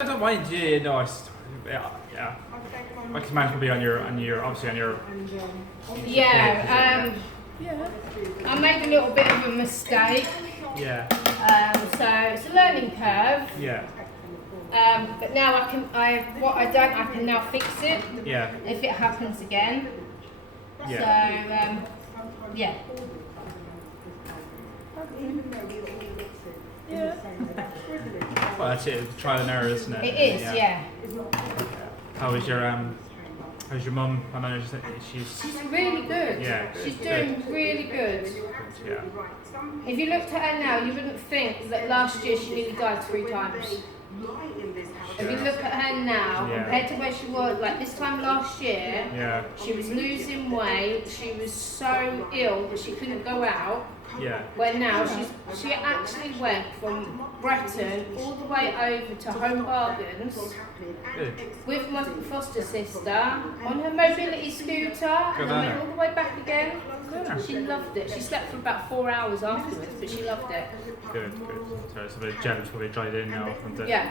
I don't mind. Yeah, no, yeah. My command will be on your obviously on your. Yeah. I made a little bit of a mistake. Yeah. So it's a learning curve. Yeah. But now I can now fix it. Yeah. If it happens again. Yeah. So yeah. Yeah. Well, that's it. Trial and error, isn't it? It is. Yeah. How's your mum? I know she's really good. Yeah. Good, she's doing really good. Yeah. If you looked at her now, you wouldn't think that last year she nearly died 3 times. If you look at her now, compared to where she was, like this time last year, she was losing weight. She was so ill that she couldn't go out. Yeah. Where now she actually went from Breton all the way over to Home Bargains with my foster sister on her mobility scooter, and then went all the way back again. She loved it. She slept for about 4 hours afterwards, but she loved it. Good. So it's a bit jealous when we tried it in now. Yeah.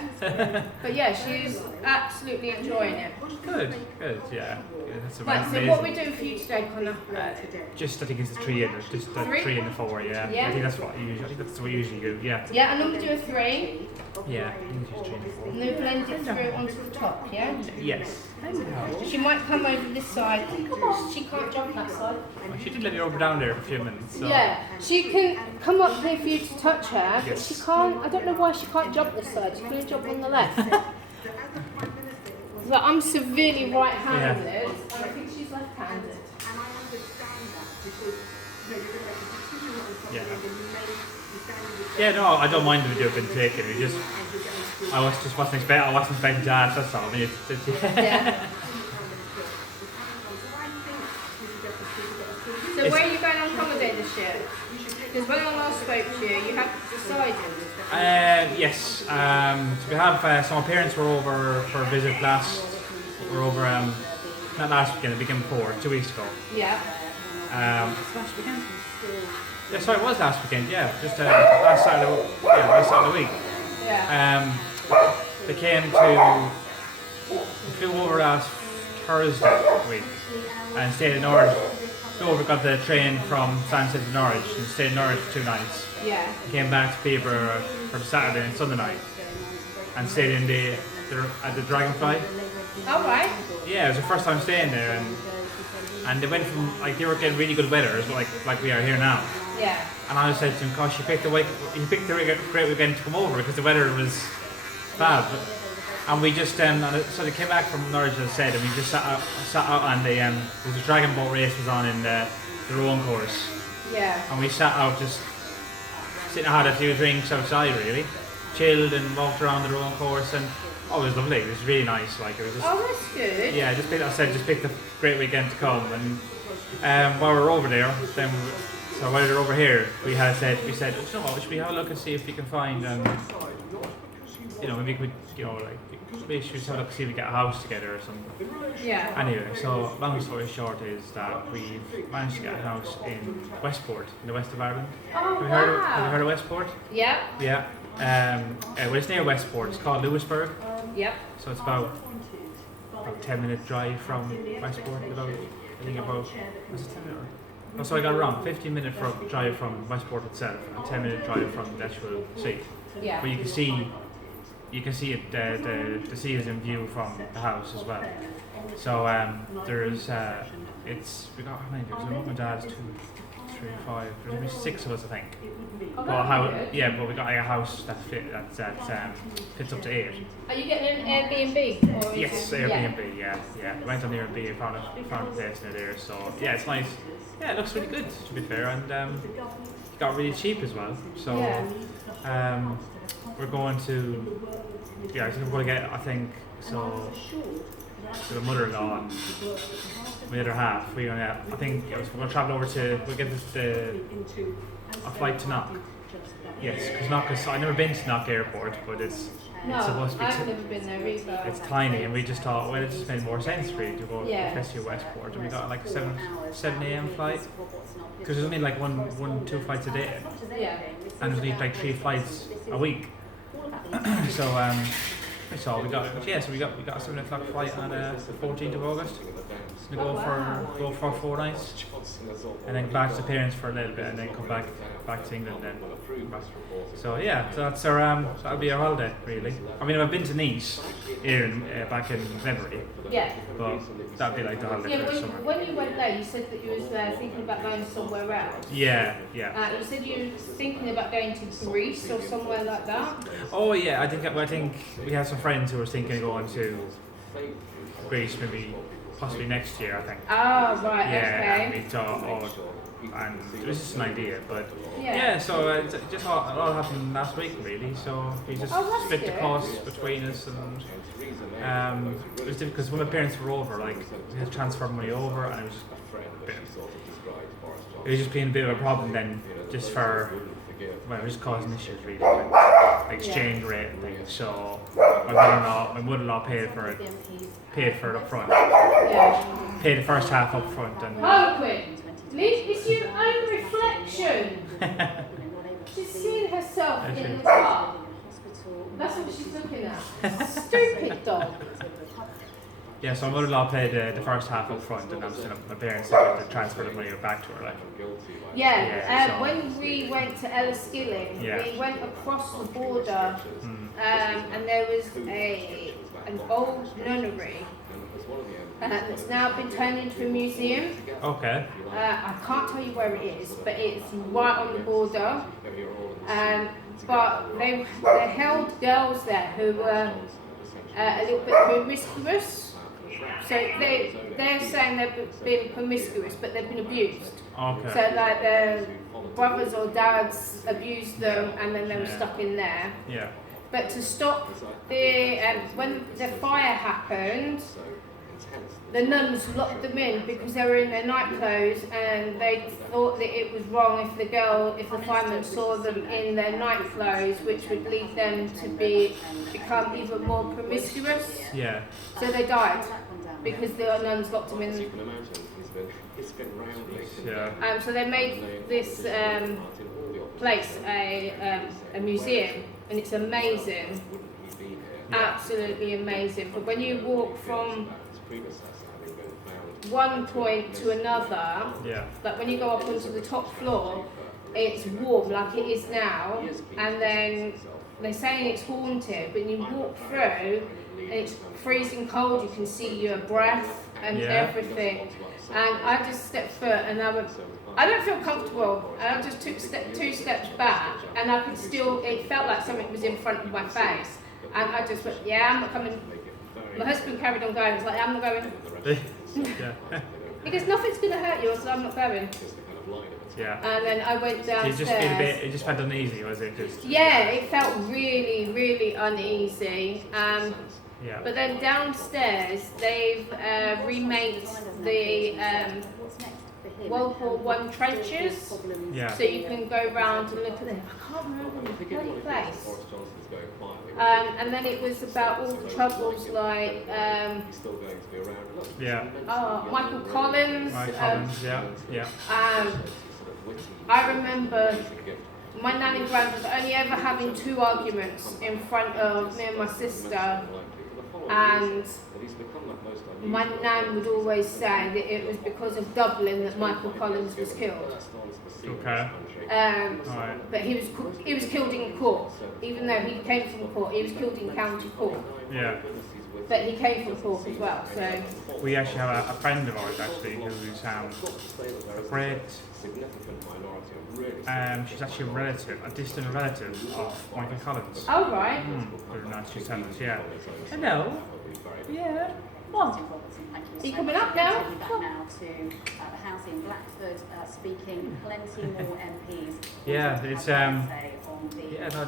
But yeah, she's absolutely enjoying it. Good, yeah. That's right, so what are we doing for you today, Conor? Just I think it's the 3 in, just the 3 and the 4, yeah. I think that's what we usually do, yeah. Yeah, and then we do a 3. Yeah, I think it's 3 and 4. And then blend it through onto the top, yeah? Yes. She might come over this side. Come on, she can't jump that side. Well, she did let me over down there for a few minutes. So. Yeah, she can come up here for you to touch her, but she can't. I don't know why she can't jump this side. She can only jump on the left. But I'm severely right-handed, and I think she's left-handed. Yeah. Yeah, no, I don't mind the video being taken. I wasn't expecting to ask. That's all. I mean, Yeah. So where are you going on holiday this year? Because when I last spoke to you, you had decided. Yes. So we have. So my parents were over for a visit not last weekend, the weekend before, 2 weeks ago. Yeah. Last weekend? Yeah, sorry, it was last weekend. Yeah, just last Saturday of the week. Yeah. They flew over last Thursday week and stayed in Norwich. Flew over, got the train from Stansted to Norwich and stayed in Norwich for 2 nights. Yeah. Came back to Peterborough for the Saturday and Sunday night and stayed in at the Dragonfly. All right. Yeah, it was the first time staying there, and they went from they were getting really good weather, like we are here now. Yeah. And I said to him, "Gosh, you picked the great weekend to come over because the weather was fab." And we just so they came back from Norwich, as I said, and we just sat out and there was a dragon boat race was on in the rowing course. Yeah. And we sat out just sitting and had a few drinks outside, really, chilled and walked around the rowing course, and it was lovely. It was really nice. It was just. Oh, that's good. Yeah, just picked a great weekend to come, and while we were over there, so while we were over here, we said, you know what, should we have a look and see if we can find, maybe we could, maybe we should have a look, see if we get a house together or something. Yeah. Anyway, so long story short is that we've managed to get a house in Westport, in the west of Ireland. Oh, Have you heard of Westport? Yeah. Yeah. Well, it's near Westport. It's called Lewisburg. Yep. So it's about 10-minute drive from Westport. Was it 10 minutes? Oh, so I got it wrong. 15-minute drive from Westport itself, and 10-minute drive from the actual sea. Yeah. But you can see it. The sea is in view from the house as well. So there's we got how many? There's my mum and dad's 2, 3, 5. There's maybe 6 of us, I think. Oh, But we got a house that fits up to 8. Are you getting an Airbnb? Or Yes, Airbnb. Yeah. Went on Airbnb, found a place near there. So yeah, it's nice. Yeah, it looks really good to be fair, and it got really cheap as well. So we're going to. Yeah, so we're going to get. I think so. To the mother-in-law and my other half. We're going to travel over to. We'll get a flight to Knock. Yes, because Knock is. I've never been to Knock Airport, but it's supposed to be. I've never been there either. It's tiny, and we just thought, well, it just made more sense for you to go especially Westport, and we got a 7 a.m. flight because there's only 2 flights a day. Yeah. And there's only 3 flights a week. So So we got a 7 o'clock flight on the 14th of August. To go for 4 nights, and then back to the parents for a little bit, and then come back to England then. So yeah, so that's our that'll be our holiday really. I mean, I've been to Nice here back in February. Yeah. But that'd be like the holiday for the summer. When you went there, you said that you was thinking about going somewhere else. Yeah. You said you were thinking about going to Greece or somewhere like that. Oh yeah, I think we have some friends who were thinking of going to Greece maybe possibly next year. I think. Oh right. Yeah, Okay. and we thought, and it was just an idea, but yeah. So it just all happened last week really. So we just split the cost between us, and it was difficult because when my parents were over, like we had to transfer money over, and it was just being a bit of a problem then, just for it was causing issues really, like exchange rate and things. So my mother-in-law paid for it up front. Yeah. Paid the first half up front, and Harlequin, it's your own reflection. She's seeing herself in the car. That's what she's looking at. Stupid dog. yeah, so my mother-in-law paid the first half up front, and obviously my parents had to transfer the money back to her. Like. Yeah, when we went to Enniskillen, we went across the border, and there was an old nunnery that's now been turned into a museum. Okay. I can't tell you where it is, but it's right on the border. But they held girls there who were a little bit promiscuous. So they're saying they've been promiscuous, but they've been abused. Okay. So like their brothers or dads abused them, and then they were stuck in there. Yeah. But to stop when the fire happened, the nuns locked them in because they were in their night clothes, and they thought that it was wrong if the firemen saw them in their night clothes, which would lead them to become even more promiscuous. Yeah. So they died because the nuns locked them in. Yeah. So they made this place a museum, and it's amazing, absolutely amazing. But when you walk from one point to another, like when you go up onto the top floor, it's warm like it is now, and then they're saying it's haunted, but you walk through and it's freezing cold, you can see your breath and everything. And I just stepped foot and I don't feel comfortable, and I just took 2 steps back, and I could still, it felt like something was in front of my face, and I just went, I'm not coming. My husband carried on going, he was like, I'm not going. He goes, nothing's going to hurt you, so I'm not going. Yeah. And then I went downstairs. It just felt uneasy, was it? Yeah, it felt really, really uneasy. But then downstairs, they've remade the World War I trenches. Yeah. So you can go round and look at them. I can't remember the bloody place. And then it was about all the troubles like Michael Collins. I remember my nan and granddad only ever having 2 arguments in front of me and my sister, and my nan would always say that it was because of Dublin that Michael Collins was killed. Okay. But he was killed in court, even though he came from court. He was killed in county court. Yeah. But he came from court as well. So we actually have a friend of ours actually who's a great. She's actually a distant relative of Michael Collins. Oh right. Very nice. She's telling us, yeah. Hello. Yeah. What? Are you coming up now? Now to the house in Blackford, speaking plenty more MPs. Yeah, it's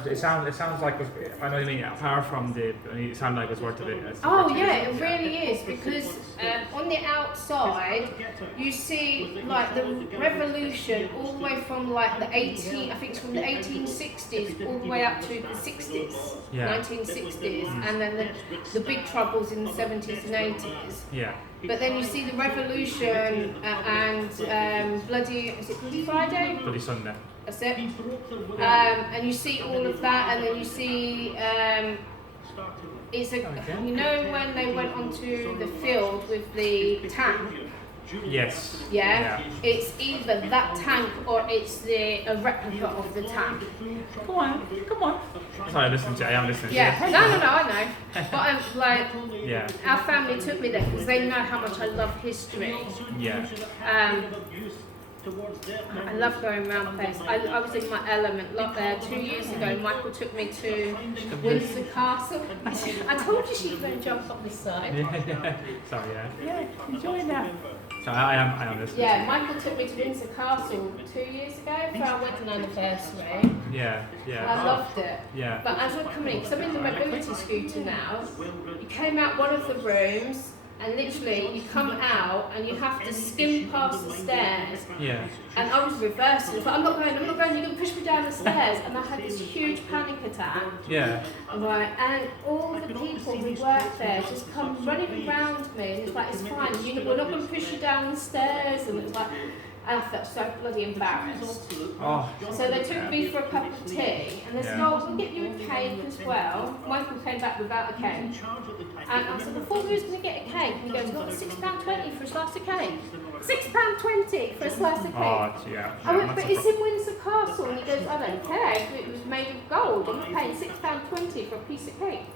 it sounds like I know what you mean. Apart from it sounds like it's worth it. Oh yeah, it really is, because on the outside you see like the revolution all the way from like the 1860s all the way up to the 60s, 1960s, and then the big troubles in the 70s and 80s. Yeah. But then you see the revolution and Bloody Friday? Bloody Sunday. That's it. And you see all of that, and then you see It's a, Okay. you know when they went onto the field with the tank? Yes. Yeah? It's either that tank or it's a replica of the tank. Come on. Sorry, I listened to. I am listening. Yeah. To No, I know. But I'm like, Yeah. our family took me there because they know how much I love history. Yeah. I love going around places. I was in my element. 2 years ago, Michael took me to Windsor Castle. I told you she'd go and jump up this side. Yeah. Sorry. Yeah. Enjoy that. So I am listening. Yeah, Michael took me to Windsor Castle 2 years ago for our wedding anniversary. Yeah. I loved it. Yeah. But as we're coming in, because I'm in the mobility scooter now, you came out one of the rooms and literally you come out and you have to skim past the stairs. Yeah. And I was reversing. I was like, I'm not going, you're going to push me down the stairs. And I had this huge panic attack. Yeah. Right, and all the people who work there just come running around me and it's like, it's fine, we're not going to push you down the stairs. And it's like, and I felt so bloody embarrassed. Oh. So they took me for a cup of tea and they said, oh, we'll get you a cake as well. Michael came back without a cake. And I said, before we was going to get a cake, and he goes, what, £6.20 for a slice of cake? £6.20 for a slice of cake. Oh, yeah. I went, but it's in Windsor Castle. And he goes, I don't care if it was made of gold. I'm not paying £6.20 for a piece of cake.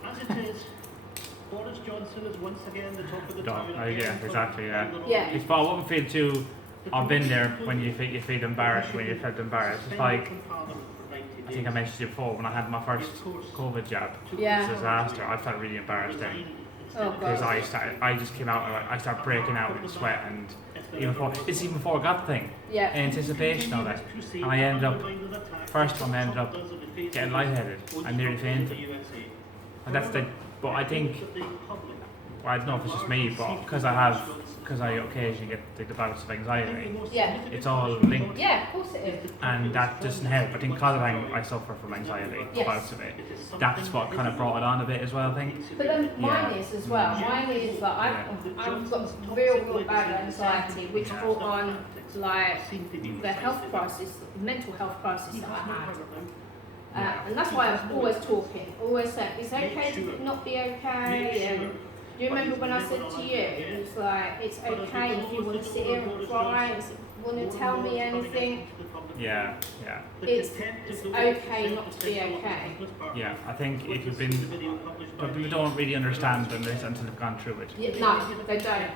Boris Johnson is once again the top of the town. Yeah, exactly, yeah. Yeah. It's about what we feel too. I've been there when you feel embarrassed, when you felt embarrassed. It's like, I think I mentioned it before, when I had my first COVID jab. Yeah. It was a disaster. I felt really embarrassed then. Oh, Because God. I just came out and I started breaking out in sweat and even before I got the thing. Yeah. Anticipation of it. And I ended up getting lightheaded. I nearly fainted. And that's but I think, I don't know if it's just me, but because I occasionally get the bouts of anxiety, Yeah. it's all linked. Yeah, of course it is. And that doesn't help. I think because I suffer from anxiety, Yes. bouts of it. That's what kind of brought it on a bit as well, I think. But then mine Yeah. is as well. Mine is like I've got real bad anxiety, which brought on like the health crisis, the mental health crisis that I had. And that's why I'm always talking, always saying it's okay to not be okay. And do you remember when I said to you, it was like it's okay if you want to sit here and cry, if you want to tell me anything. Yeah. It's okay not to be okay. Yeah, I think if you've been, but people don't really understand this until they've gone through it. Yeah, no, they don't.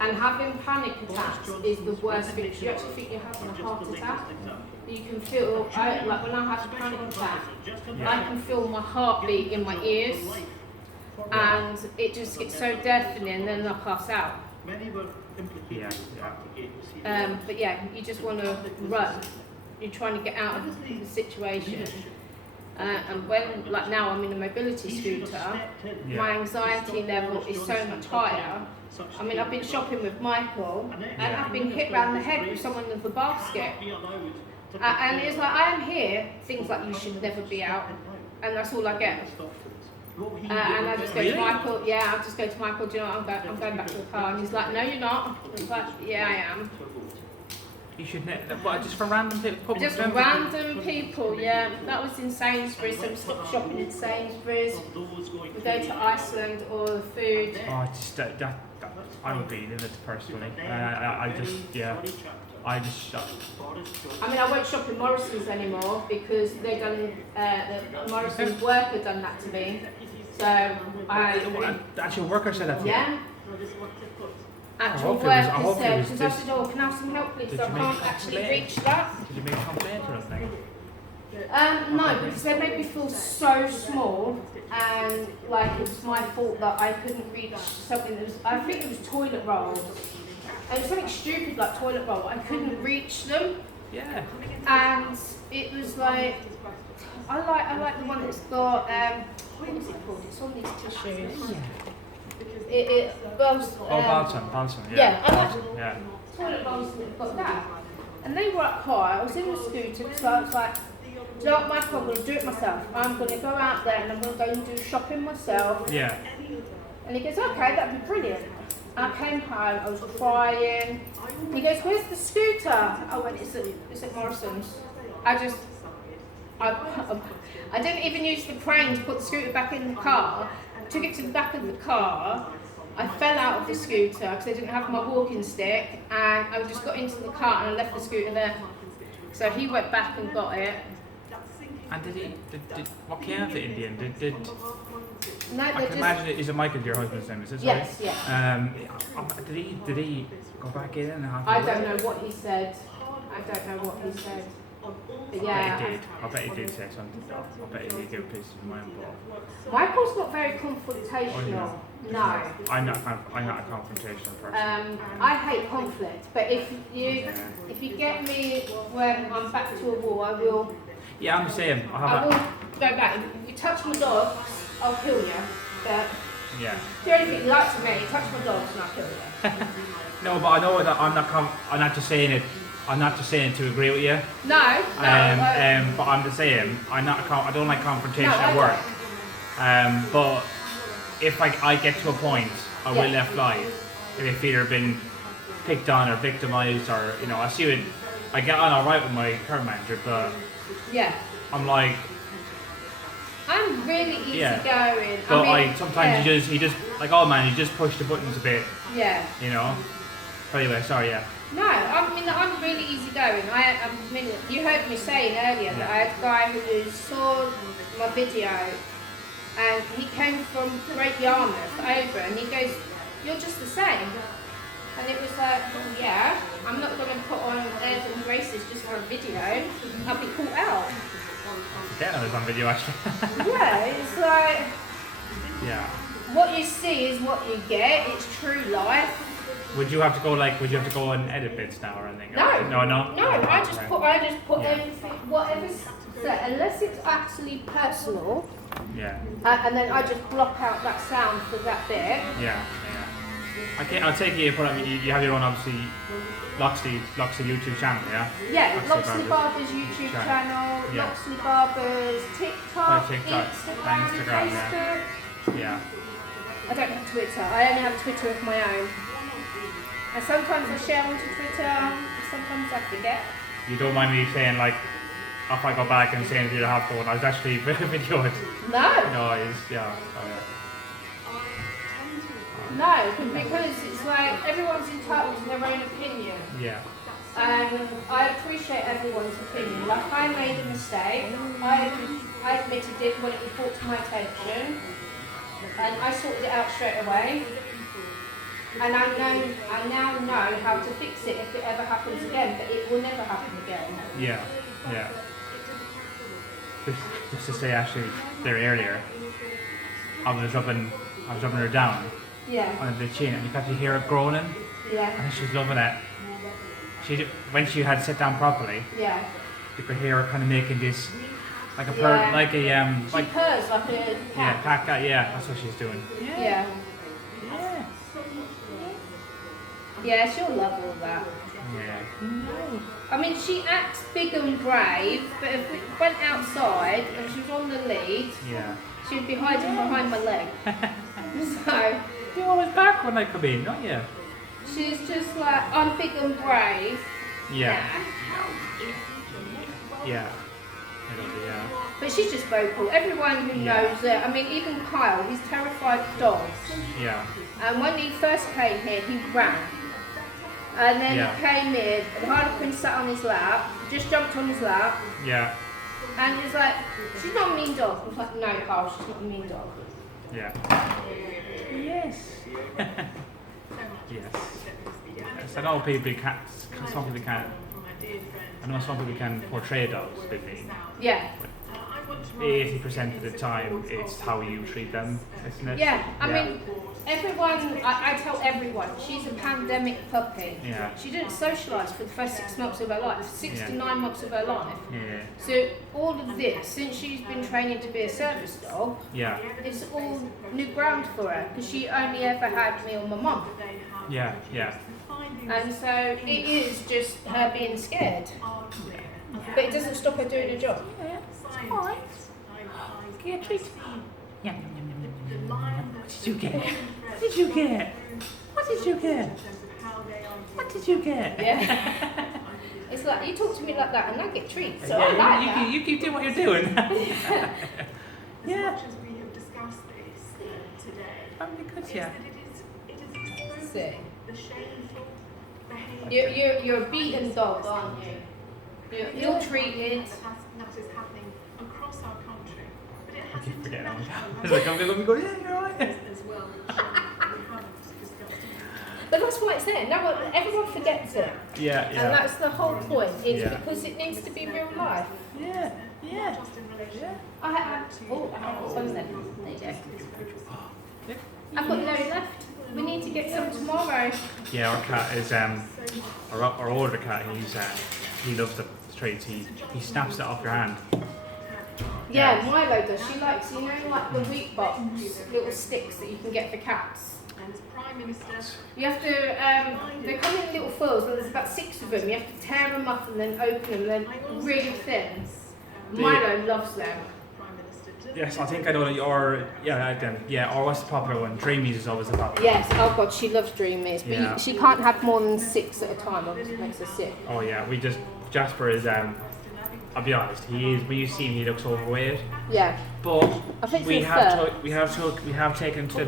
And having panic attacks is the worst thing. You actually think you're having a heart attack. You can feel, like when I have a panic attack, I can feel my heartbeat in my ears, and it just gets so deafening, and then I pass out. Yeah. But yeah, you just want to run. You're trying to get out of the situation. And when, like now I'm in a mobility scooter, my anxiety level is so much higher. I mean, I've been shopping with Michael, and I've been hit round the head with someone with a basket. And it's like, I am here, things like you should never be out, and that's all I get. And I just go to Michael, do you know what, I'm going back to the car, and he's like, no you're not. It's like, yeah I am. You should what, just for random people? Just random people, yeah. That was in Sainsbury's, so we stopped shopping in Sainsbury's. We go to Iceland or food. Oh, just that I would be livid personally. I just shut. I mean, I won't shop in Morrison's anymore because they done the Morrison's worker done that to me. So Actual worker said that to you? yeah. Actual hope it was- I worker hope it said, was because I this- said, oh, can I have some help please? Did So I you make can't a actually complaint? reach that. Did you make a complaint or anything? No, because they made me feel so small, and like it was my fault that I couldn't reach something that was, I think it was toilet rolls. And it was something stupid like toilet roll, I couldn't reach them. Yeah. And it was like, I like the one that's got, what is it called? It's on these tissues. Balsam. Yeah, I like Yeah. toilet rolls that have got that. And they were up high, I was in the scooter, so I was like, do you know what, Michael, I'm going to do it myself. I'm going to go out there and I'm going to go and do shopping myself. Yeah. And he goes, okay, that'd be brilliant. I came home, I was crying. He goes, where's the scooter? I went, it's at Morrison's. I didn't even use the crane to put the scooter back in the car. took it to the back of the car. I fell out of the scooter because I didn't have my walking stick, and I just got into the car and I left the scooter there. So he went back and got it. And what came of it in the end? No, I can imagine it. Is it Michael, your husband's name? Is it? Yes, yeah. Did he go back in and have? I don't know what he said. But yeah. I bet he did say something. I bet he did give a piece of mind. But Michael's not very confrontational. No. I'm not a confrontational person. I hate conflict, but if you get me when I'm back to a wall, I will. Yeah, I'm the same. I will go back. If you touch my dogs, I'll kill you. But yeah. do anything you like to me, touch my dogs and I'll kill you. No, but I know that I'm not just saying it. I'm not just saying to agree with you. No. But I'm just saying I don't like confrontation at work. But if I get to a point, I will let fly. If I've either been picked on or victimised, or I see it. I get on alright with my current manager, but yeah. I'm like. I'm really easygoing. But sometimes he just like, oh man, you just push the buttons a bit. Yeah. But anyway, sorry, yeah. No, I'm really easygoing. You heard me saying earlier that I had a guy who saw my video, and he came from Great Yarmouth over, and he goes, "You're just the same." And it was like, well, yeah, I'm not going to put on airs and graces just for a video. I'll be caught out. Yeah, that was on video actually. Yeah, it's like, yeah. What you see is what you get. It's true life. Would you have to go and edit bits now or anything? No. No. I just put everything, whatever's said, unless it's actually personal. Yeah. And then I just block out that sound for that bit. Yeah. I'll take it. You have your own, obviously, Loxley YouTube channel, yeah. Yeah, loxley.barbers YouTube channel, Yeah. loxley.barbers TikTok, Instagram, Facebook. Yeah. I don't have Twitter. I only have Twitter of my own. And sometimes I share onto Twitter. Sometimes I forget. You don't mind me saying, like, if I go back and saying you have one, I was actually videoed. No. No, it's yeah. No, because it's like everyone's entitled to their own opinion. Yeah. And I appreciate everyone's opinion. Like, I made a mistake. I admitted it when it was brought to my attention. And I sorted it out straight away. And I now know how to fix it if it ever happens again, but it will never happen again. Yeah. Just to say, actually, there earlier, I was rubbing her down. Yeah. On the chin, and you got to hear her groaning. Yeah. And she was loving it. When she had sit down properly. Yeah. You could hear her kind of making this, like a She like purrs like a cat. Yeah, cat. Yeah, that's what she's doing. Yeah. Yeah, she'll love all that. Yeah. I mean, she acts big and brave, but if we went outside and she was on the lead, she would be hiding behind my leg. So you're always back when I come in, not you? She's just like, I'm big and brave. Yeah. Nah. Yeah. But she's just vocal. Everyone who knows it. I mean, even Kyle, he's terrified of dogs. Yeah. And when he first came here, he ran. And then he came in, and Harlequin sat on his lap, just jumped on his lap. Yeah. And he's like, she's not a mean dog. I was like, no, Kyle, she's not a mean dog. Yeah. Yes. Yes. I know people can't. Some people can't. I know some people can portray dogs, don't they? Yeah. 80% of the time, it's how you treat them, isn't it? Yeah. I mean, everyone. I tell everyone, she's a pandemic puppy. Yeah. She didn't socialise for the first 6 months of her life, 69 months of her life. Yeah. So all of this, since she's been training to be a service dog, it's all new ground for her because she only ever had me or my mum. Yeah. And so it is just her being scared. But it doesn't stop her doing her job. Yeah. It's alright. Get a treat. Yeah. What did you get? What did you get? What did you get? What did you get? Yeah. It's like, you talk to me like that and I get treats. So I like that. You keep doing what you're doing. Yeah. Yeah. See. You're a beaten dog, aren't you? You're ill-treated. That is happening across our country. But it I keep hasn't forgetting. nationally. It's like I'm going to go, yeah, you're right. As well, which we haven't discussed. But that's why it's there. No, everyone forgets it. Yeah, And yeah. that's the whole point. It's Yeah. because it needs to be real life. Yeah, yeah. Just in relation I have some then. There you go. I've got no left. We need to get some tomorrow. Yeah, our cat is our older cat. He loves the treats. He snaps it off your hand. Yeah, Milo does. She likes, you know, like the wheat box, little sticks that you can get for cats. and Prime Minister. You have to, they come in little foils, and there's about 6 of them. You have to tear them up and then open them. They're really thin. Milo loves them. Prime Minister. Yes, I think I know that your or what's the popular one? Dreamies is always the popular. Yes, oh god, she loves Dreamies, but Yeah. she can't have more than 6 at a time, or it makes her sick. Oh yeah, Jasper is I'll be honest, he is. When you see him, he looks overweight. Yeah, But I think we it's have fair. taken to